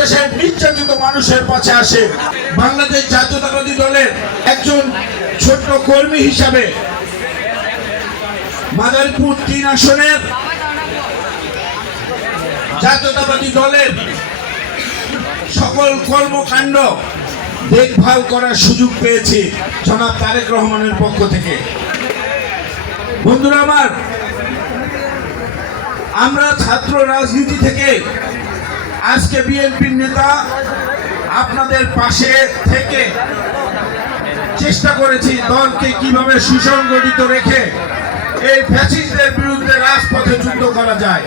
বাংলাদেশের নির্যাতিত মানুষের পাশে আসে। বাংলাদেশ জাতীয়তাবাদী দলের একজন ছোট্ট কর্মী হিসাবে মাদারীপুর তিন আসনের জাতীয়তাবাদী দলের সকল কর্মকাণ্ড দেখভাল করার সুযোগ পেয়েছি জনাব তারেক রহমানের পক্ষ থেকে। বন্ধুরা আমার, আমরা ছাত্র রাজনীতি থেকে আজকে বিএনপির নেতা আপনাদের পাশে থেকে চেষ্টা করেছি দলকে কীভাবে সুসংগঠিত রেখে এই ফ্যাসিস্টদের বিরুদ্ধে রাজপথে যুদ্ধ করা যায়।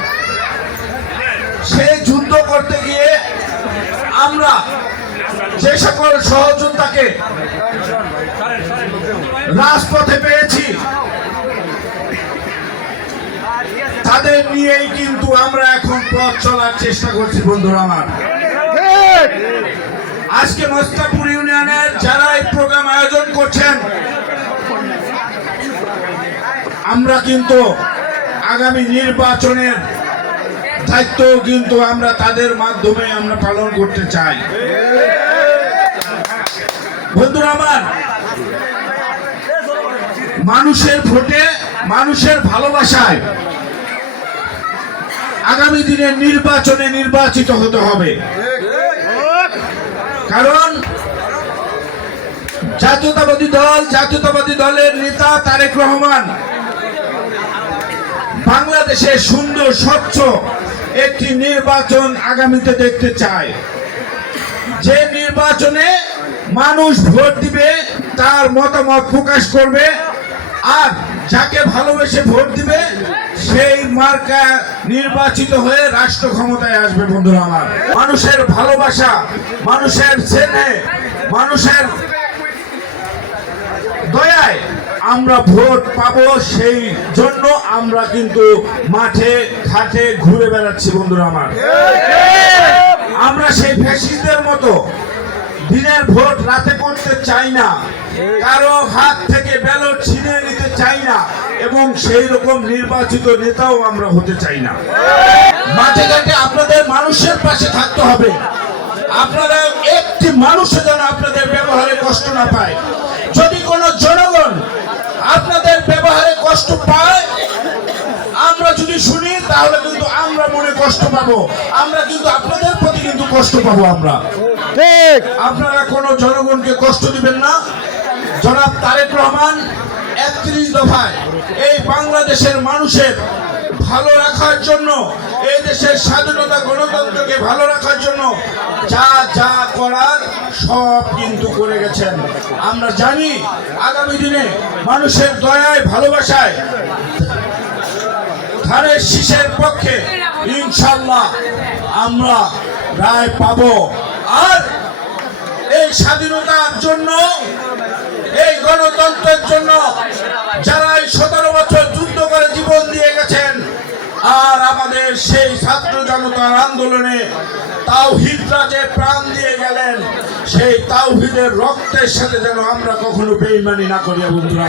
সেই যুদ্ধ করতে গিয়ে আমরা যে সকল সহযোদ্ধাকে রাজপথে পেয়েছি তাদের নিয়েই কিন্তু আমরা এখন পথ চলার চেষ্টা করছি, বন্ধুরা আমার। আজকে মস্তাপুর ইউনিয়নের যারা এই প্রোগ্রাম আয়োজন করছেন, আমরা কিন্তু আগামী নির্বাচনের দায়িত্ব কিন্তু আমরা তাদের মাধ্যমে আমরা পালন করতে চাই। বন্ধুরা আমার, মানুষের ভোটে মানুষের ভালোবাসায় আগামী দিনের নির্বাচনে নির্বাচিত হতে হবে। কারণ জাতীয়তাবাদী দল, জাতীয়তাবাদী দলের নেতা তারেক রহমান বাংলাদেশে সুন্দর, স্বচ্ছ একটি নির্বাচন আগামীতে দেখতে চায়। যে নির্বাচনে মানুষ ভোট দিবে, তার মতামত প্রকাশ করবে, আর যাকে ভালোবেসে ভোট দিবে, সেই মার্কা নির্বাচিত হয়ে রাষ্ট্র ক্ষমতায় আসবে বন্ধুরা আমার। মানুষের ভালোবাসা, মানুষের ছেলে মানুষের দয়ায় আমরা ভোট পাবো সেই জন্য আমরা কিন্তু মাঠে, ঘাটে ঘুরে বেড়াচ্ছি বন্ধুরা আমার। আমরা সেই ফ্যাসিস্টদের মতো দিনের ভোট রাতে করতে চাই না। কারও হাত থেকে ব্যালট ছিনিয়ে নিতে চাই না এবং সেই রকম নির্বাচিত নেতাও আমরা হতে চাই না। মাঠে ঘাটে আপনাদের মানুষের পাশে থাকতে হবে। আপনারা একটি মানুষও যেন আপনাদের ব্যবহারে কষ্ট না পায়। যদি কোনো জনগণ আপনাদের ব্যবহারে কষ্ট পায় আমরা যদি শুনি তাহলে কিন্তু আমরা মনে কষ্ট পাবো। আমরা কিন্তু আপনাদের প্রতি কিন্তু কষ্ট পাবো আমরা। ঠিক। আপনারা কোনো জনগণকে কষ্ট দিবেন না। জনাব তারেক রহমান, একত্রিশ দফায় এই বাংলাদেশের মানুষের ভালো রাখার জন্য, এই দেশের স্বাধীনতা গণতন্ত্রকে ভালো রাখার জন্য যা যা করার সব কিন্তু করে গেছেন। আমরা জানি আগামী দিনে মানুষের দয়ায়, ভালোবাসায়, ধানের শীষের পক্ষে ইনশাল্লাহ আমরা রায় পাবো। আর এই স্বাধীনতার জন্য, এই গণতন্ত্রের জন্য যারা এই সতেরো বছর যুদ্ধ করে জীবন দিয়ে গেছেন, আর আমাদের সেই ছাত্র জনতার আন্দোলনে তাওহিদরা যে প্রাণ দিয়ে গেলেন, সেই তাওহিদের রক্তের সাথে যেন আমরা কখনো বেইমানি না করি বন্ধুরা